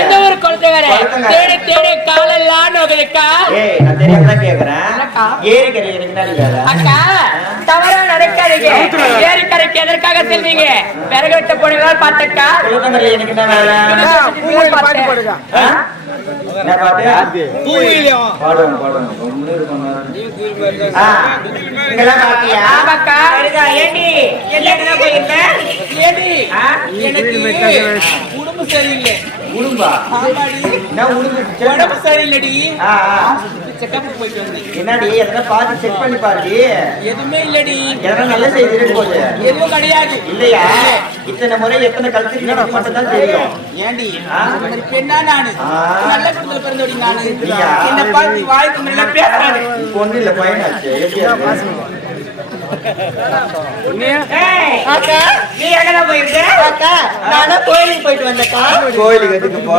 இந்த ஒரு குளத்துக்கரை தேடி தேடி காலெல்லாம் நோக்கா. நான் தெரியாம கேக்குறேன். ஏரிக்கரை அக்கா தவறா நடக்காதீங்க. ஏரிக்கரைக்கு எதற்காக செல்வீங்க? விறகு வெட்ட போனீங்களா பாத்தக்கா. எனக்கு என்ன வேலை? பாட்டு போடுங்க. உடம்பு சரியில்லை. உடம்பு சரியில்லடி. என்னடி எதனா பார்த்து செக் பண்ணி பாருடி. எதுவுமே இல்லடி. எதனா நல்ல செய்தி போது எதுவும் கிடையாது. இல்லையா? இத்தனை முறை எத்தனை கல்வி மட்டும் தான் தெரியும். ஏண்டி பெண்ணா நானு நல்ல குடும்பத்துல பிறந்தோடி நானு. என்ன பார்த்து வாய்க்கு மேல பேசாது. பொண்ணு இல்ல பையனாச்சு. அக்கா நீ எங்க போயிருக்க? அக்கா நான் கோயிலுக்கு போயிட்டு வந்தேக்கா. கோயிலுக்கு எதுக்கு போ?